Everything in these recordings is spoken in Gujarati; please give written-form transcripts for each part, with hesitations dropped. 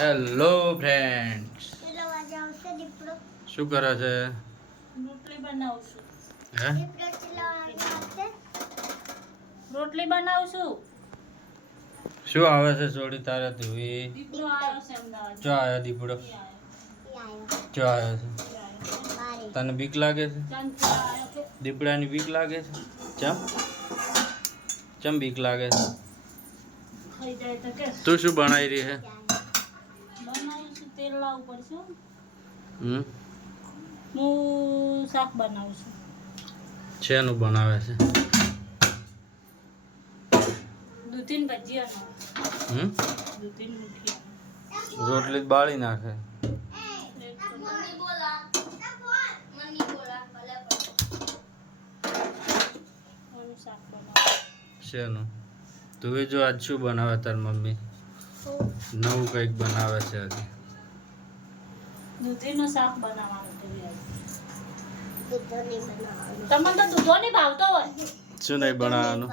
હેલો ફ્રેન્ડ્સ, શું કરે છે? રોટલી બનાવું છું. હે રોટલી બનાવું છું. શું આવે છે સોડી તારે ધુવી? દીપડો આવ્યો છે અમદાવાદ. ચો આવ્યો દીપડો? ચો આવ્યો છે? તને બીક લાગે છે? ચંચા આવ્યો છે. દીપડાની બીક લાગે છે? ચમ ચમ બીક લાગે છે? ખાઈ જાય તો કે તું શું બનાવી રહી છે? બનાવું છું. તેલ લાવવું પડશે. હમ હું શાક બનાવું છું. શેનું બનાવે છે? દૂધીન ભજીયાનું. હમ દૂધીન મુઠિયા. રોટલી જ બાળી નાખે. શાક બનાવું. શેનું? તું જો આજ શું બનાવે તાર મમ્મી? નવું કંઈક બનાવે છે આજે. દૂધીનું શાક બનાવવાનું છે. તમને તો દૂધો નહીં ભાવતો હોય. શું નહીં બનાવવાનું?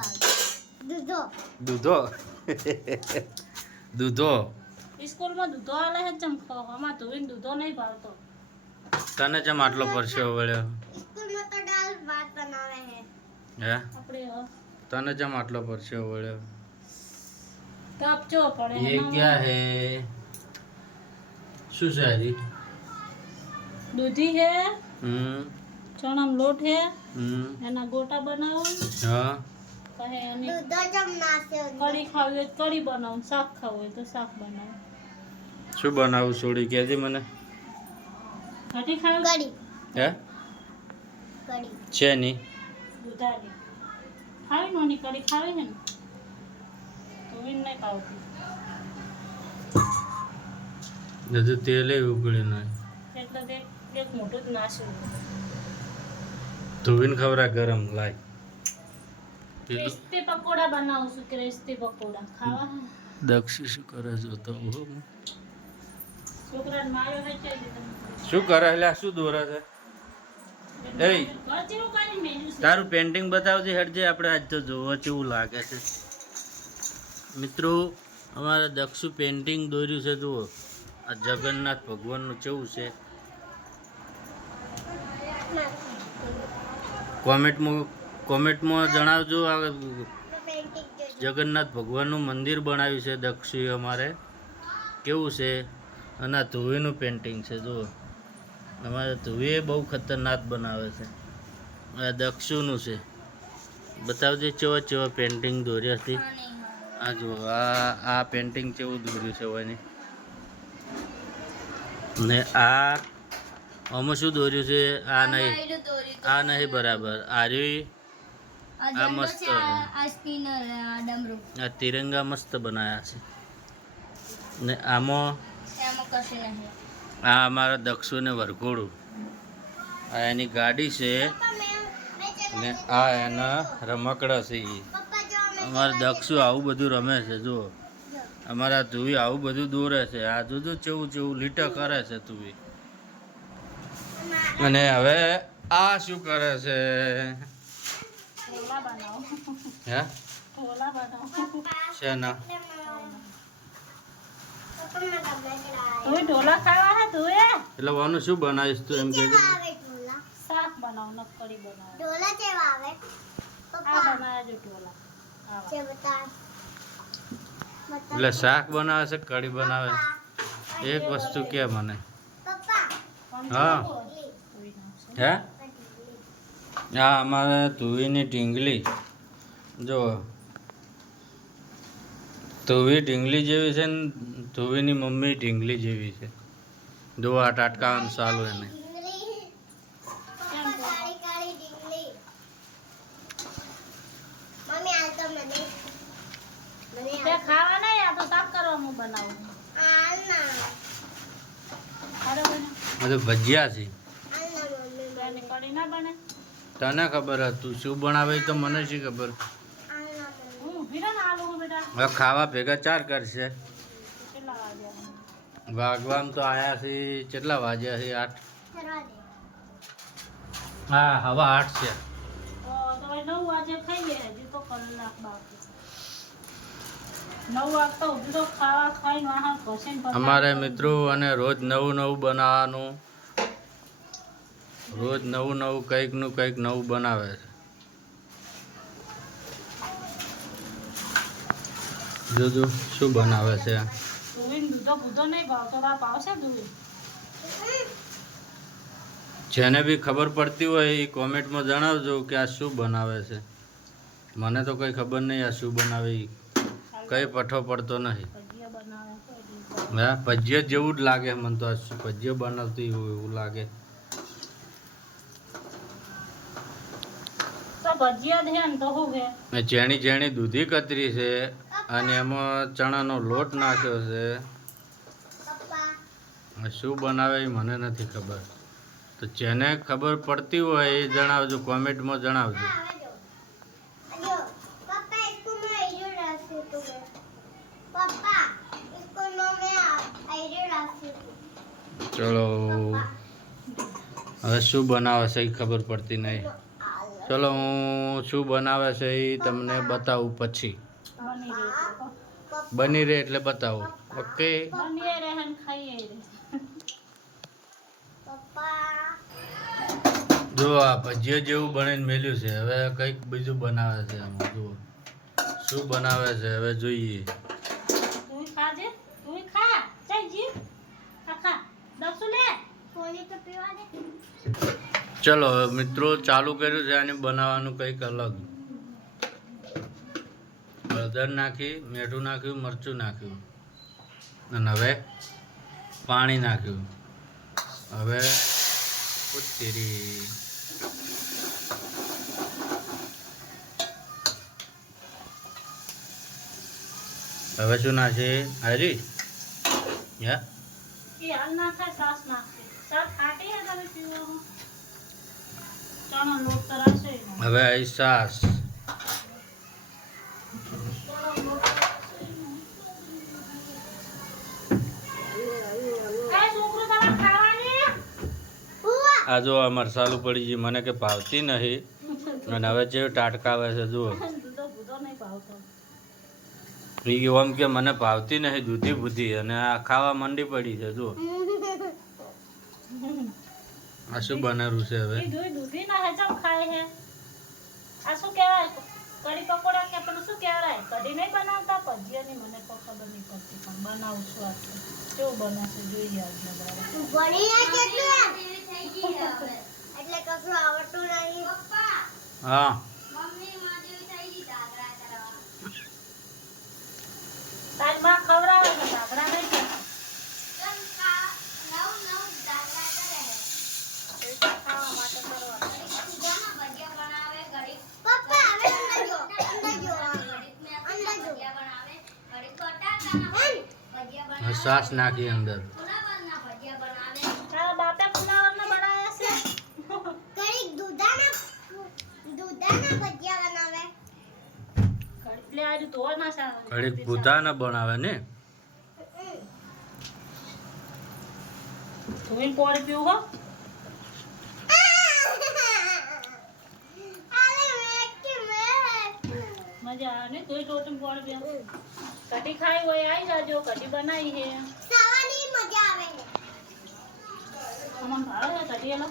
દૂધો દૂધો સ્કૂલમાં દૂધો આલે છે ચમકો. આમાં ધોઈને દૂધો નહીં ભાવતો. તને ચમ આટલો પરસેવો વળ્યો? હે આપણે તને ચમ આટલો પરસેવો વળ્યો? કાપજો પડે. ये क्या है? શું છે હજી? દૂધી છે, હમ ચણાનો લોટ છે, હમ એના ગોટા બનાવો. હા પછી એની કઢી ખાવી હોય તો કઢી બનાવું, શાક ખાવું હોય તો શાક બનાવું. શું બનાવું છોડી કહેજે મને. કઢી ખાવી હે છે ની? દૂધાની ખાવી નોની કઢી ખાવી છે ને તો વિન નહીં ખાવતી. હજુ તેલ ઉકળ્યું નહીં. એટલે તે એક મોટું જ નાસ્યું. ધોવીને ખવરા ગરમ લાય. ક્રિસ્પી પકોડા બનાવું છું. ક્રિસ્પી પકોડા ખાવા. દક્ષી શું કરે જોતો છોકરાને માર્યો છે તે શું કરે એટલે શું દોરે છે? એય જેવું કરીને મેલ્યું છે. તારું પેન્ટિંગ બતાવજે હેડજે, આપણે આજ તો જોવો કેવું લાગે છે. મિત્રો અમારે દક્ષુ પેન્ટિંગ દોર્યું છે. જુઓ આ જગન્નાથ ભગવાનનું કેવું છે. કોમેન્ટમાં જણાવજો. આ જગન્નાથ ભગવાનનું મંદિર બનાવ્યું છે દક્ષુએ અમારે, કેવું છે. અને આ ધુવીનું પેન્ટિંગ છે. જુઓ અમારે ધુવીએ બહુ ખતરનાક બનાવે છે. આ દક્ષુનું છે. બતાવજે ચેવા ચેવા પેન્ટિંગ દોર્યા હતી. આ જુઓ આ પેન્ટિંગ કેવું દોર્યું છે એની. ને આમાં શું દોર્યું છે? આ નહીં બરાબર. આ મસ્ત, આ તિરંગા મસ્ત બનાયા છે. ને આમાં આ અમારા દક્ષુને વરઘોડું, આ એની ગાડી છે ને આ એના રમકડા છે. અમારા દક્ષુ આવું બધું રમે છે. જુઓ અમારા ધુવી આવું બધું દોરે છે. આ જોજો ચેવું ચેવું લીટા કરે છે ધુવી. અને હવે આ શું કરે છે? ઢોલા બનાવો. હે ઢોલા બનાવો. શેના? તું ઢોલા ખાવા હે તું એ? એટલે વાનું શું બનાવીશ તું એમ કે? શાક બનાવ ને કઢી બનાવ. આ બનાવે જો ઢોલા. એટલે શાક બનાવે છે, કઢી બનાવે છે. એક વસ્તુ કે મને. હા હે હા અમારે ધુવીની ઢીંગલી જો, ધુવી ઢીંગલી જેવી છે ને ધુવીની મમ્મી ઢીંગલી જેવી છે. જો આ ટાટકાવાનું ચાલુ એને. તે ખાવા નહીં, આ તો શાક કરવાનું બનાવું. અરે બને આ તો ભજીયા છે. એની કઢી ના બને. તને ખબર હતું શું બનાવે તો મને શી ખબર. હું ઊભી રહે ને આલુ બેટા. હવે ખાવા ભેગા ચાર કરશે. કેટલા વાગ્યા? વાગવામાં તો આયા છે કેટલા વાગ્યા છે? 8. હા હવે 8 છે. તો 9 વાગે ખાઈ લે. હજી તો કલાક બાકી. 9 વાગતા ઉભી તો ખાવા ખાઈને વાહન ઘસીને પસાર અમારે કરી. મિત્રો અને રોજ નવું નવું બનાવવાનું, રોજ નવું નવું કંઈકનું કંઈક નવું બનાવે છે. જોજો શું બનાવે છે. ધોઈને દૂધો બૂધો નહીં ભાવતો, બાપ આવશે ધોઈ. જેને બી ખબર પડતી હોય એ કોમેન્ટમાં જણાવજો કે આ શું બનાવે છે. મને તો કંઈ ખબર નહીં આ શું બનાવે ઈ. કંઈ પઠો પડતો નથી. ભજીયા બનાવે છે એટલે. હા, ભજીયા જેવું જ લાગે મને તો. આ શું ભજીયા બનાવતી હોય એવું લાગે. તો ભજીયા છે ને તો શું છે? ને જેણી જેણી દૂધી કતરી છે અને એમાં ચણાનો લોટ નાખ્યો છે. હવે શું બનાવે એ મને નથી ખબર. તો જેને ખબર પડતી હોય એ જણાવજો, કોમેન્ટમાં જણાવજો. ચલો હવે શું બનાવે છે એ ખબર પડતી નહીં. ચલો હું શું બનાવે છે એ તમને બતાવું પછી. બની રહી છે તો. બની રહે એટલે બતાવું. ઓકે. બનીએ રહે ને ખાઈએ રહે. જો આ ભજીયા જેવું બનાવીને મેલ્યું છે. હવે કંઈક બીજું બનાવે છે આમાં. જુઓ શું બનાવે છે હવે જોઈએ. તું ખાજે, તું ખા. ચાલ જી. ખા. દસુ લે. સોની તો પીવા દે. ચલો હવે મિત્રો ચાલુ કર્યું છે આને બનાવવાનું કંઈક અલગ. હળદર નાખી, મીઠું નાખ્યું, મરચું નાખ્યું અને હવે પાણી નાખ્યું. હવે ઉતરી હવે શું નાખે હરી? યા એ હાલ નાખે, સાસ નાખે. સાસ ખાટી હે તમે પીવામાં. ચણો લોટ તરાશે એનો. હવે આવી સાસ. એ છોકરું તમારે ખાવાની? આ જો અમારે ચાલુ પડી ગઈ. મને કે ભાવતી નહીં અને હવે જે ટાટકા આવે છે જુઓ. દૂધો બૂધો નહીં ભાવતો. એ ઓમ કે મને ભાવતી નહીં દૂધી બુધી અને આ ખાવા માંડી પડી છે જુઓ. આ શું બનાવ્યું છે હવે? એ દૂધી ના હજમ ખાય હે. આ શું કહેવાય? કઢી પકોડા કે પેલું શું કહેવાય? કઢી નહીં બનાવતા ભજીયાની મને કોઈ ખબર નહીં પડતી પણ બનાવું છું આ કેવું બનાવશે જોઈએ આજના દાડે. એટલે કશું આવડતું નહીં. હા તારી માં ખવડાવે છે ઢાકડા નહીં ખાતા. ખાવા માટે પપ્પા હવે અંદર જો સાસ નાખી અંદર. તારા બાપે ફુલાવર ના બનાવ્યા છે. ઘડીક દૂધાના ભજીયા બનાવે. એટલે આજુ તો ના સારું. ઘડીક ભૂતા ન બનાવે ને. ધોઈને પાણી પીવું હો. મજા આવે ને ધોઈ ટોટીને પાણી પીવું. કઢી ખાઈ હોય આવી જાજો, કઢી બનાવી છે. ખાવાની મજા આવે. આમાં ભાવે છે કઢી એલો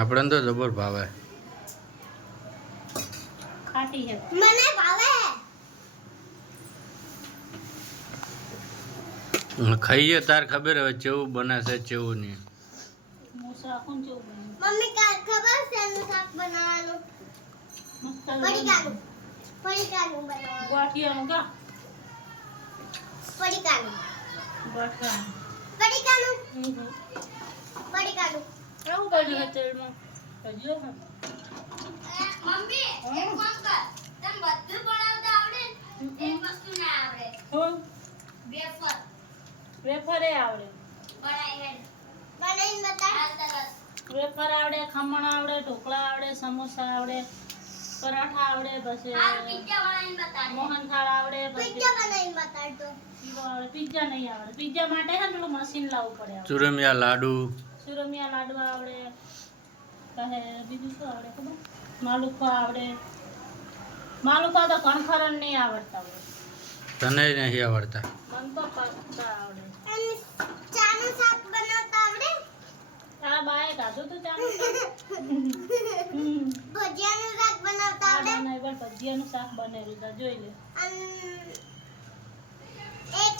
આપણને તો જબર ભાવે. ખાટી છે. મને ભાવે. ખાઈએ તાર ખબર હવે કેવું બને છે કેવું નહીં. હું શાકું જેવું બન્યું. મમ્મી કાલ ખબર છે એનું શાક બનાવવાનું. મસ્ત પડીકાનું બનાવવાનું. ગોઠિયાનું કા પડીકાનું ગોઠિયાનું. પડીકાનું હમ. પડીકાનું. કેવું કર્યું છે તેલમાં? ભજીયો છે. મમ્મી એક કામ કર. તને બધું બનાવતા આવડે ને? એક વસ્તુ ના આવડે. હું વેફર વેફરે આવડે. બનાવીને બતાવ. વેફર આવડે, ખમણ આવડે, ઢોકળા આવડે, સમોસા આવડે, પરાઠા આવડે, પછી મોહનથાળ આવડે, પછી પિઝા બનાવીને બતાડતો. શીરો આવડે. પિઝા નહીં આવડે. પિઝા માટે છે ને પેલું મશીન લાવવું પડે આપણે. ચુરમિયા લાડુ. સુરમિયા લાડવા આવડે. પછી બીજું શું આવડે ખબર? માલુખા આવડે. માલુખા તો કણખરણ નહીં આવડતા હોય. તને નહીં આવડતા. મને તો પક્કા આવડે. અને ચાનું શાક બનાવતા આવડે? આ બાએ ખાધું તું ચાનું ભજીયાનું શાક બનાવતા આવડે? બનાવી પણ ભજીયાનું શાક બનાવેલું તા જોઈ લે. અને એક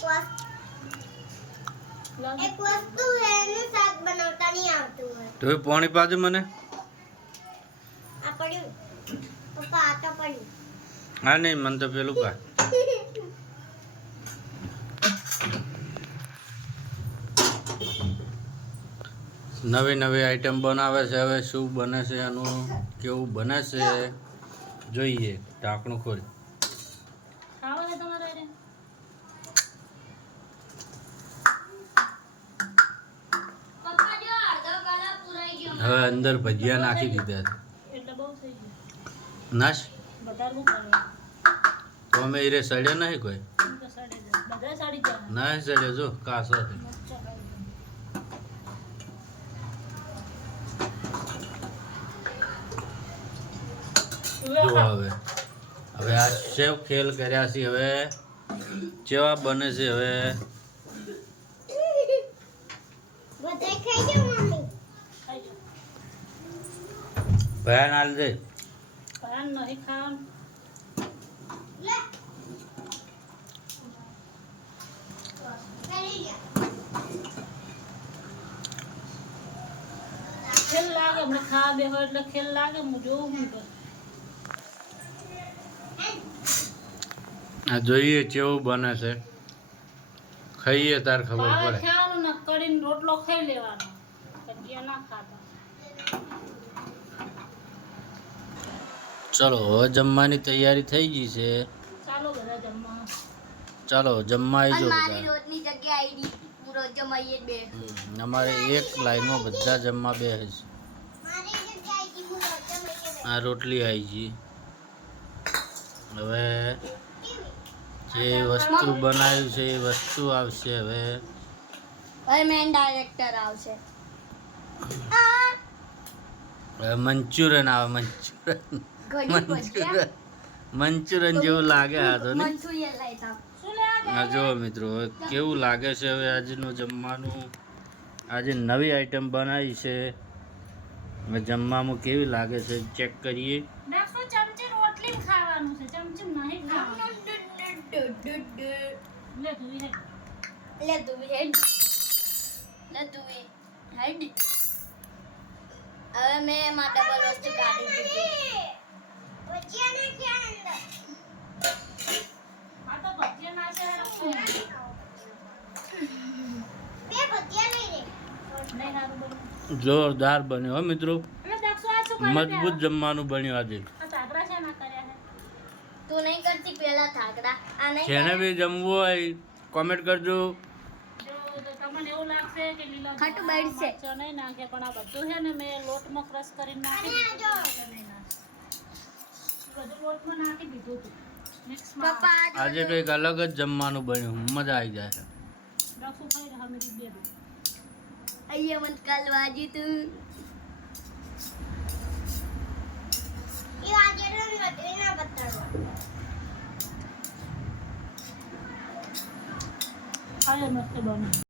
વસ્તુ એનું શાક બનાવતા નહીં આવતું હોય. તું પાણી પાજે મને. આ પડ્યું પપ્પા, આ તો પડ્યું. હા નહીં, મને તો પેલું પા. નવી નવી આઈટમ બનાવે છે. હવે શું બને છે, એનું કેવું બને છે જોઈએ. ઢાંકણું ખોલ. ખાવા છે તમારે એને? પપ્પા જો અડધો કલાક પુરાઈ ગયો. હવે અંદર ભજીયા નાખી દીધા છે. એટલે બહુ થઈ ગયું. નાશ વધારવું પડે. તો અમે એ સડ્યા નહીં કોઈ. એમ તો સડી જાય. બધા સડી જાય. ના સડ્યો જો કાસો છે. મરચાં ખાઈ જો જાય. હવે હવે આ સેવ ખેલ કર્યા છે. હવે કેવા બને છે હવે. બધાય ખાઈ જાઓ મમ્મી. ખાઈ જાઓ. ભયા ના દે. પાન નહીં ખાવાનું. લે કરી જા. ખેલ લાગે મને ખાવા બેહો એટલે ખેલ લાગે. હું જોઉં હું કરું. આ જોઈએ કેવું બને છે. ખાઈએ તાર ખબર પાવે પડે. ખાવાનું ને કરીને રોટલો ખાઈ લેવાનો. ભજીયા ના ખાતા. ચલો હવે જમવાની તૈયારી થઈ ગઈ છે. ચાલો બધા જમવા. ચાલો જમવા આવી અને જાઓ મારી બધા. રોજની જગ્યા આઈડી પૂરો જમાઈએ બે. અમારે એક લાઈનમાં બધા જમવા બેસે છે. મારી જગ્યા આઈડી પૂરો જમાઈએ બે. આ રોટલી આવી ગઈ. હવે જે વસ્તુ બનાવ્યું છે એ વસ્તુ આવશે હવે. હવે મેન ડાયરેક્ટર આવશે. હવે મંચુરિયન આવે. મંચુરિયન ઘડી ભજીયા મંચુરિયન જેવું લાગે આ તો નહીં. મંચુરિયન લાઈતા. શું લે આ હા જો મિત્રો હવે કેવું લાગે છે હવે આજનું જમવાનું. આજે નવી આઈટમ બનાવી છે. હવે જમવામાં કેવી લાગે છે ચેક કરીએ. નાખો ચમચી રોટલી ખાવાનું છે. ચમચી નહીં ખાવાનું. લે તું હે. લે તું હેડ. લે તું હેડ. હવે મેં એમાં ડબલ વસ્તુ કાઢી દીધી. ભજીયા નાખ્યા અંદર. આ તો ભજીયા નાખે હે. બે ભજીયા લઈ લે. નહીં હારું બન્યું. જોરદાર બન્યો હો મિત્રો. એટલે દક્ષો આ શું કર્યું મજબૂત તે? જમવાનું બન્યું આજે. આ સાગરા છે ના કર્યા હે. તું નહીં કરતી પેલા થાકડા. આ નહીં જેને બી જમવું હોય કોમેન્ટ કરજો. જો તો તમને એવું લાગશે કે લીલા ખાટું બળશે. મરચાં નહીં નાખે પણ આ બધું છે ને મેં લોટમાં ક્રશ કરીને નાખી દીધું. મરચાં નહીં નાખે. બધું લોટમાં નાખી દીધું હતું. મિક્સમાં. પપ્પા આજે કંઈક અલગ જ જમવાનું બન્યું. મજા આવી જાય. દક્ષો ખાઈ રહ્યા મેં કીધું દે દઉં. અહીંયા મત કાલ વાજી તું. એ આજે રંગ નથી ના બતાડવા. ખાઈ લે મસ્ત બને.